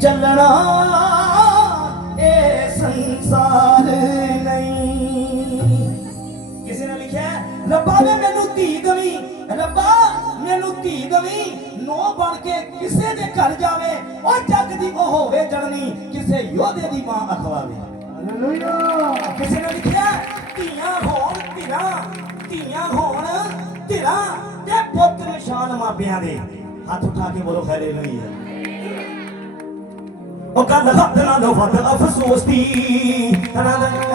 ਚੱਲਣਾ ਇਹ ਸੰਸਾਰ ਨਹੀਂ ਕਿਸੇ ਨੇ ਲਿਖਿਆ ਰੱਬਾ ਵੇ ਮੈਨੂੰ ਧੀ ਦਵੀ ਰੱਬਾ ਮੈਨੂੰ ਧੀ ਦਵੀ ਨੋ ਬਣ ਕੇ ਕਿਸੇ ਦੇ ਘਰ ਜਾਵੇ ਉਹ ਜੱਗ ਦੀ ਉਹ ਹੋਵੇ ਜਣਨੀ ਕਿਸੇ ਯੋਧੇ ਦੀ ਮਾਂ ਅਖਵਾਵੇ ਹਾਲੇਲੂਇਆ ਕਿਸੇ ਨੇ ਲਿਖਿਆ? ਧੀਆਂ ਹੋਣ ਧੀਰਾਂ, ਧੀਆਂ ਹੋਣ ਧੀਰਾਂ। ਮਾਪਿਆਂ ਦੇ ਹੱਥ ਉਠਾ ਕੇ ਬੋਲੋ, ਖੈਰੇ ਨਹੀਂ ਹੈ। ਉਹ ਗੱਲ ਹੱਥ ਨਾਲ ਫਤ ਅਫਸੋਸ ਦੀ। ਹੱਥ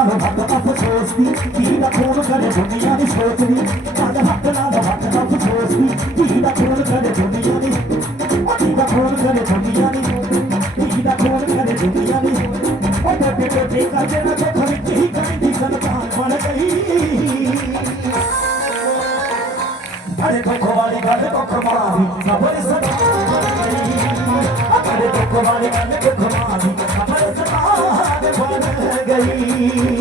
ਨਾਲ ਹੱਥ ਅਫਸੋਸ ਦੀ ਕੀ ਦਾ ਖੂਨ ਕਰੇ ਦੁਨੀਆ ਦੀ ਸੋਚਦੀ ਅੱਜ ਹੱਥ ਨਾਲ ਹੱਥ ਅਫਸੋਸ ਦੀ ਕੀ ਦਾ ਖੂਨ ਕਰੇ ਦੁਨੀਆ ਦੀ। ਉਹ ਕੀ ਦਾ ਖੂਨ ਕਰੇ ਦੁਨੀਆ ਦੀ। ਕੀ ਦਾ ਖੂਨ ਕਰੇ ਦੁਨੀਆ ਦੀ। ਉਹ ਤੇ ਤੇ ਤੇ ਕਰਦੇ ਨਾ ਦੇਖੋ ਵਿੱਚ ਹੀ ਕਰੀ ਦੀ ਸੰਤਾਨ ਬਣ ਗਈ। ਅਰੇ ਦੁੱਖ ਵਾਲੀ ਗੱਲ ਦੁੱਖ ਮਾਰੀ ਸਬਰ ਸਦਾ ਬਣ ਗਈ। ਅਰੇ ਦੁੱਖ ਵਾਲੀ ਗੱਲ ਦੁੱਖ ਮਾਰੀ নাই